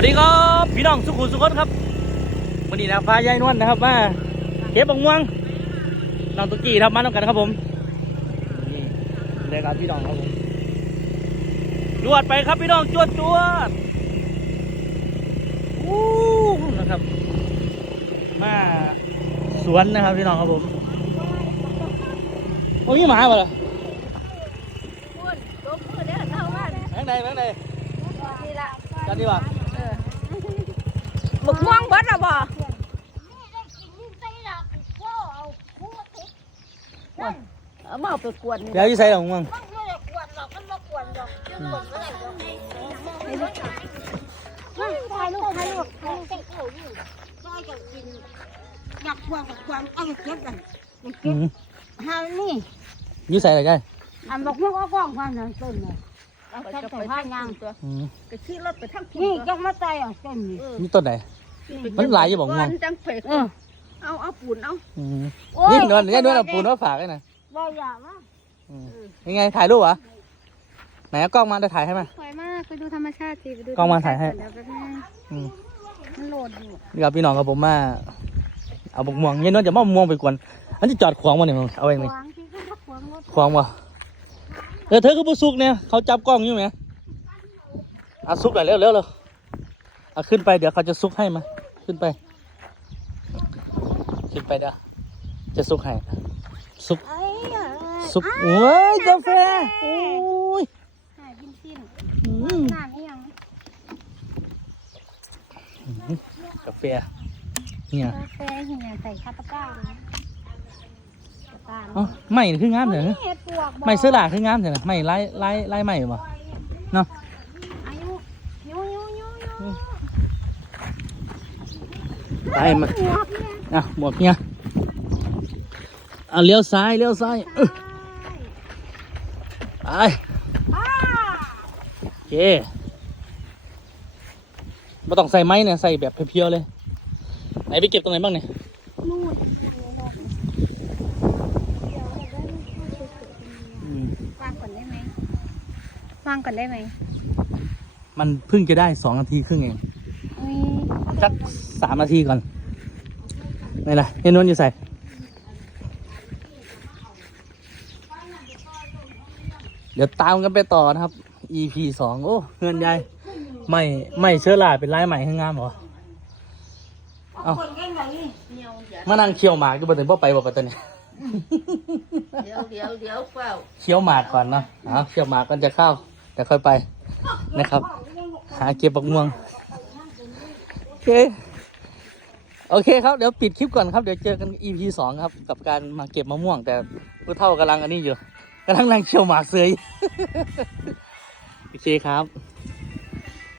วัสดีครับพี่น้องสุขุมสุขนครับวันนี้นะฟ้ายายนวลนะครับมาเก็บบังม่วงน้องตุกกี้ครับมาต้องกันครับผมนี่เลยครับพี่น้องครับผมจวดไปครับพี่น้องจวดจวดอู้นะครับ มาสวนนะครับพี่น้องครับผมโอ้ยหมาเปล่าพูดตัวพูดเด้อเท่าว่าแบงค์ใดแบงค์ใดนี่ละกันดีกว่า บักม่วงเบิดละบ่เอามาเอาไปกวนเดี๋ยวอยี่ใส่หรอมึงถ่ายรูปถ่ายรูปถ่ายรูปซอยกับกินอยากควงกับควงเอาเก็บกันอืมหานี่อยี่ใส่อะไรใช่อันบอกพวกเอากล้องพันนั่นต้นเลย เอาใส่ใส่ผ้ายางอืมก็ขี่รถไปทั้งนี่จังมาใจอะต้นนี่นี่ต้นไหน มันหลายอยู่บอกม่วงจังเผยเออเอาเอาปูนเอาอืมนี่นวลนี่นวลเอาปูนมาฝากกันนะบ่อยากว่าอืมยังไงถ่ายรูปเหรอไหนเอากล้องมาได้ถ่ายให้มา สวยมากไปดูธรรมชาติสิไปดูกล้องมาถ่ายให้ เดี๋ยวแป๊บนึงอืม มันโหลดอยู่นี่ครับพี่น้องกับผมมาเอาบกม่วงยันนวลจะมอบม่วงไปกวนอันที่จอดขวางมาเนี่ยมึงเอาเองนี่ขวางที่ก็ขวางรถขวางวะ เออเธอคือผู้ซุกเนี่ยเขาจับกล้องอยู่ไหมเอาซุกหน่อยเร็วเร็วเร็วเอาขึ้นไปเดี๋ยวเขาจะซุกให้มาขึ้นไป ขึ้นไปเดี๋ยวจะซุกให้ซุกไอ้อะซุปโอ้ยกาแฟโอ้ยหายบินสิ้นอืมน้ำนี่ยังกาแฟเนี่ยกาแฟเหี่ยใส่คาปาก้า เลยกาแฟอ๋อไม่คืองามเถอะ เห็ดปวกบ่ไม่เสื้อหลาคืองามเถอะนะไม่ไล่ไล่ไล่ไม่บ่เนาะอายุยูยูยูยูไล่มาหัวเนี่ยอะหมวกเนี่ยอะเลี้ยวซ้ายเลี้ยวซ้ายเออไปอ่าโอเคไม่ต้องใส่ไม้เนี่ยใส่แบบเพียวๆเลย ไหนไปเก็บตรงไหนบ้างเนี่ย นู่น อืม วางก่อนได้ไหมวางก่อนได้ไหมมันเพิ่งจะได้สองนาทีครึ่งเองอุ้ยสักสามนาทีก่อนไม่ละเห็นนวลอยู่ใส่เดี๋ยวตามกันไปต่อนะครับ EP สองโอ้เงินใหญ่ไม่ไม่เชื้อราเป็นลายใหม่ข้างงามเหรอ เอา คนแค่ไหน มานั่งเคี่ยวหมากดูบนถึงพ่อไปบอกกันตัวนี้ เดี๋ยวเดี๋ยวเดี๋ยวเฝ้าเคี่ยวหมากก่อนเนาะเอาเคี่ยวหมากกันจะเข้าแต่ค่อยไปนะครับ หาเก็บบักม่วงโอเคโอเคครับเดี๋ยวปิดคลิปก่อนครับเดี๋ยวเจอกัน EP สองครับ กับการมาเก็บมะม่วง แต่ผู้เท่ากำลังอันนี้อยู่กำลังนั่งเคี่ยวหมากเสยโอเคครับ